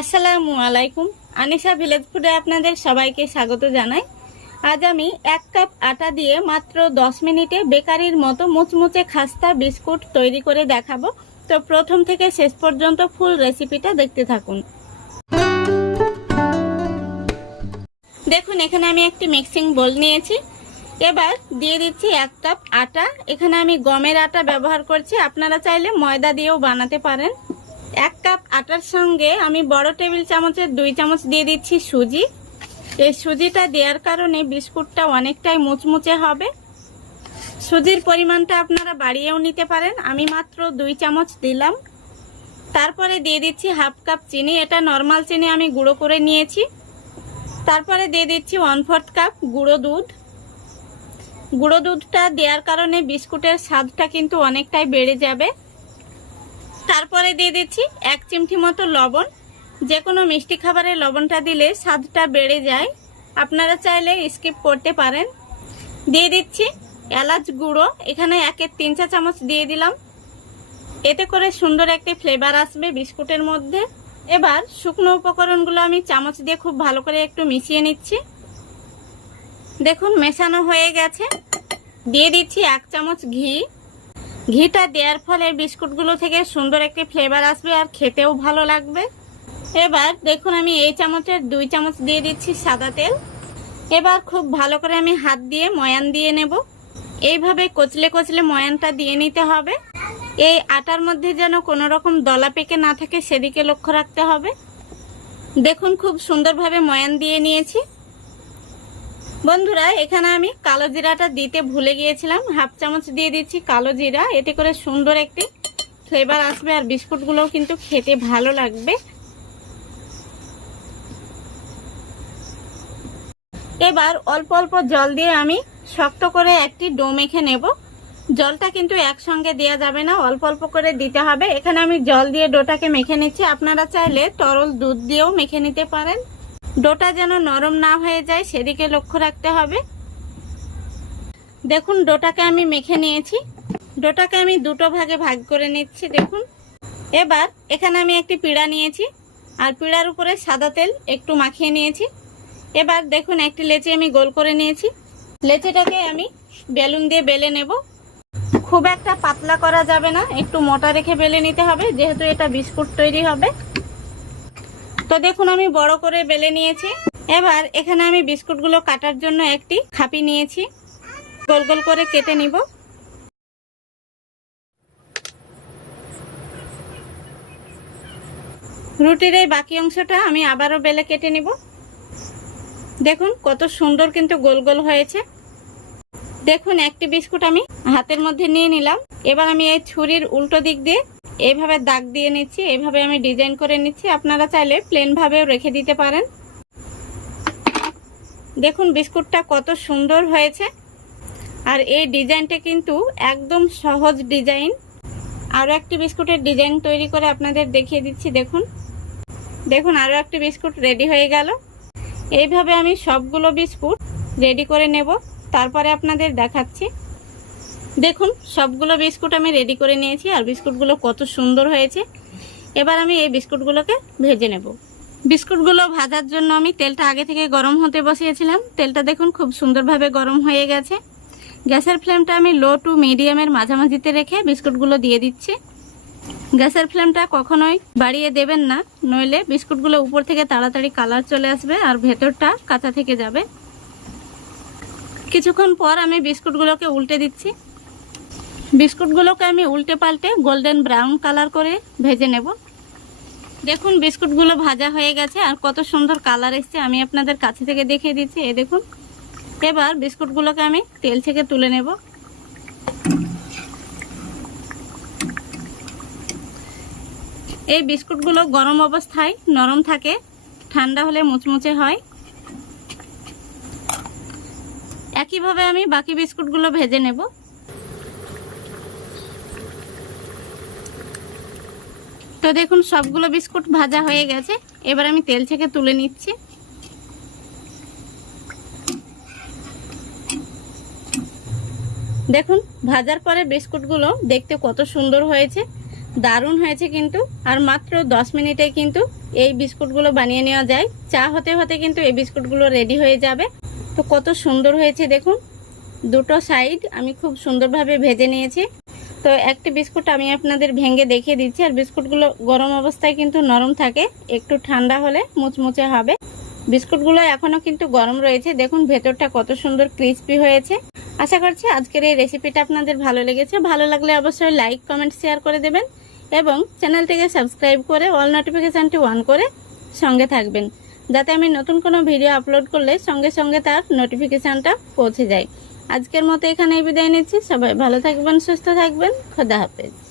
আসসালামু আলাইকুম। আনিশা ভিলেজ ফুডে আপনাদের সবাইকে স্বাগত জানাই। আজ আমি 1 কাপ আটা দিয়ে মাত্র 10 মিনিটে বেকারির মতো মুচমুচে খাস্তা বিস্কুট তৈরি করে দেখাবো। তো প্রথম থেকে শেষ পর্যন্ত ফুল রেসিপিটা দেখতে থাকুন। দেখুন, এখানে আমি একটি মিক্সিং বোল নিয়েছি। এবার দিয়ে দিচ্ছি 1 কাপ আটা। এখানে আমি গমের আটা ব্যবহার করছি, আপনারা চাইলে ময়দা দিয়েও বানাতে পারেন। 1 কাপ আটার সঙ্গে আমি বড় টেবিল চামচের 2 চামচ দিয়ে দিচ্ছি সুজি। এই সুজিটা দেওয়ার কারণে বিস্কুটটা অনেকটাই মুচমুচে হবে। সুজির পরিমাণটা আপনারা বাড়িয়েও নিতে পারেন, আমি মাত্র 2 চামচ দিলাম। তারপরে দিয়ে দিচ্ছি 1/2 কাপ চিনি, এটা নর্মাল চিনি আমি গুঁড়ো করে নিয়েছি। তারপরে দিয়ে দিচ্ছি 1/4 কাপ গুঁড়ো দুধ। গুঁড়ো দুধটা দেওয়ার কারণে বিস্কুটের স্বাদটা কিন্তু অনেকটাই বেড়ে যাবে। তারপরে দিয়ে দিচ্ছি 1 চিমটি মতো লবণ। যে কোনো মিষ্টি খাবারে লবণটা দিলে স্বাদটা বেড়ে যায়, আপনারা চাইলে স্কিপ করতে পারেন। দিয়ে দিচ্ছি এলাচ গুঁড়ো, এখানে 1-এর 3 চা চামচ দিয়ে দিলাম। এতে করে সুন্দর একটি ফ্লেভার আসবে বিস্কুটের মধ্যে। এবার শুকনো উপকরণগুলো আমি চামচ দিয়ে খুব ভালো করে একটু মিশিয়ে নিচ্ছি। দেখুন, মেশানো হয়ে গেছে। দিয়ে দিচ্ছি 1 চামচ ঘি। ঘিটা দেওয়ার ফলে বিস্কুটগুলো থেকে সুন্দর একটি ফ্লেভার আসবে আর খেতেও ভালো লাগবে। এবার দেখুন, আমি এই চামচের 2 চামচ দিয়ে দিচ্ছি সাদা তেল। এবার খুব ভালো করে আমি হাত দিয়ে ময়ান দিয়ে নেব। এইভাবে কচলে কচলে ময়ানটা দিয়ে নিতে হবে। এই আটার মধ্যে যেন কোনো রকম দলা পেকে না থাকে, সেদিকে লক্ষ্য রাখতে হবে। দেখুন, খুব সুন্দরভাবে ময়ান দিয়ে নিয়েছি। বন্ধুরা, এখানে আমি কালো জিরাটা দিতে ভুলে গিয়েছিলাম, 1/2 চামচ দিয়ে দিচ্ছি কালো জিরা। এতে করে সুন্দর একটি ফ্লেভার আসবে আর বিস্কুটগুলোও কিন্তু খেতে ভালো লাগবে। এবার অল্প অল্প জল দিয়ে আমি শক্ত করে একটি ডো মেখে নেব। জলটা কিন্তু একসঙ্গে দেওয়া যাবে না, অল্প অল্প করে দিতে হবে। এখানে আমি জল দিয়ে ডোটাকে মেখে নিচ্ছি, আপনারা চাইলে তরল দুধ দিয়েও মেখে নিতে পারেন। ডোটা যেন নরম না হয়ে যায়, সেদিকে লক্ষ্য রাখতে হবে। দেখুন, ডোটাকে আমি মেখে নিয়েছি। ডোটাকে আমি দুটো ভাগে ভাগ করে নিচ্ছি। দেখুন, এবার এখানে আমি একটি পিড়া নিয়েছি আর পিড়ার উপরে সাদা তেল একটু মাখিয়ে নিয়েছি। এবার দেখুন, একটি লেচি আমি গোল করে নিয়েছি। লেচিটাকে আমি বেলুন দিয়ে বেলে নেব। খুব একটা পাতলা করা যাবে না, একটু মোটা রেখে বেলে নিতে হবে, যেহেতু এটা বিস্কুট তৈরি হবে। তো দেখুন, আমি বড় করে বেলে নিয়েছি। এবার এখানে আমি বিস্কুটগুলো কাটার জন্য একটি খাপি নিয়েছি, গোল গোল করে কেটে নিব। রুটির এই বাকি অংশটা আমি আবারও বেলে কেটে নিব। দেখুন, কত সুন্দর কিন্তু গোল গোল হয়েছে। দেখুন, একটি বিস্কুট আমি হাতের মধ্যে নিয়ে নিলাম। এবার আমি এই ছুরির উল্টো দিক দিয়ে এইভাবে দাগ দিয়ে নিচ্ছি। এইভাবে আমি ডিজাইন করে নিচ্ছি, আপনারা চাইলে প্লেন ভাবেও রেখে দিতে পারেন। দেখুন, বিস্কুটটা কত সুন্দর হয়েছে। আর এই ডিজাইনটা কিন্তু একদম সহজ ডিজাইন। আরও একটি বিস্কুটের ডিজাইন তৈরি করে আপনাদের দেখিয়ে দিচ্ছি। দেখুন দেখুন, আরও একটি বিস্কুট রেডি হয়ে গেল। এইভাবে আমি সবগুলো বিস্কুট রেডি করে নেব, তারপরে আপনাদের দেখাচ্ছি। দেখুন, সবগুলো বিস্কুট আমি রেডি করে নিয়েছি আর বিস্কুটগুলো কত সুন্দর হয়েছে। এবার আমি এই বিস্কুটগুলোকে ভেজে নেব। বিস্কুটগুলো ভাজার জন্য আমি তেলটা আগে থেকে গরম হতে বসিয়েছিলাম। তেলটা দেখুন খুব সুন্দরভাবে গরম হয়ে গেছে। গ্যাসের ফ্লেমটা আমি লো টু মিডিয়ামের মাঝামাঝিতে রেখে বিস্কুটগুলো দিয়ে দিচ্ছি। গ্যাসের ফ্লেমটা কখনোই বাড়িয়ে দেবেন না, নইলে বিস্কুটগুলো উপর থেকে তাড়াতাড়ি কালার চলে আসবে আর ভেতরটা কাঁচা থেকে যাবে। কিছুক্ষণ পর আমি বিস্কুটগুলোকে উল্টে দিচ্ছি। বিস্কুটগুলোকে আমি উল্টে পাল্টে গোল্ডেন ব্রাউন কালার করে ভেজে নেব। দেখুন, বিস্কুটগুলো ভাজা হয়ে গেছে আর কত সুন্দর কালার এসছে, আমি আপনাদের কাছে থেকে দেখিয়ে দিচ্ছি। এই দেখুন, এবার বিস্কুটগুলোকে আমি তেল থেকে তুলে নেব। এই বিস্কুটগুলো গরম অবস্থায় নরম থাকে, ঠান্ডা হলে মুচমুচে হয়। একইভাবে আমি বাকি বিস্কুটগুলো ভেজে নেব। তো দেখুন, সবগুলো বিস্কুট ভাজা হয়ে গেছে। এবার আমি তেল থেকে তুলে নিচ্ছি। দেখুন, ভাজার পরে বিস্কুটগুলো দেখতে কত সুন্দর হয়েছে দারুণ হয়েছে কিন্তু। আর মাত্র 10 মিনিটে কিন্তু এই বিস্কুটগুলো বানিয়ে নেওয়া যায়। চা হতে হতে কিন্তু এই বিস্কুটগুলো রেডি হয়ে যাবে। তো কত সুন্দর হয়েছে দেখুন, দুটো সাইড আমি খুব সুন্দরভাবে ভেজে নিয়েছি। তো একটি বিস্কুট আমি আপনাদের ভেঙে দেখিয়ে দিচ্ছি। আর বিস্কুটগুলো গরম অবস্থায় কিন্তু নরম থাকে, একটু ঠান্ডা হলে মুচমুচে হবে। বিস্কুটগুলো এখনো কিন্তু গরম রয়েছে, দেখুন ভেতরটা কত সুন্দর ক্রিস্পি হয়েছে। আশা করছি আজকের এই রেসিপিটা আপনাদের ভালো লেগেছে। ভালো লাগলে অবশ্যই লাইক, কমেন্ট, শেয়ার করে দেবেন এবং চ্যানেলটিকে সাবস্ক্রাইব করে অল নোটিফিকেশানটি অন করে সঙ্গে থাকবেন, যাতে আমি নতুন কোনো ভিডিও আপলোড করলে সঙ্গে সঙ্গে তার নোটিফিকেশানটা পৌঁছে যায়। আজকের মতো এখানেই বিদায় নিচ্ছি। সবাই ভালো থাকবেন, সুস্থ থাকবেন। খোদা হাফেজ।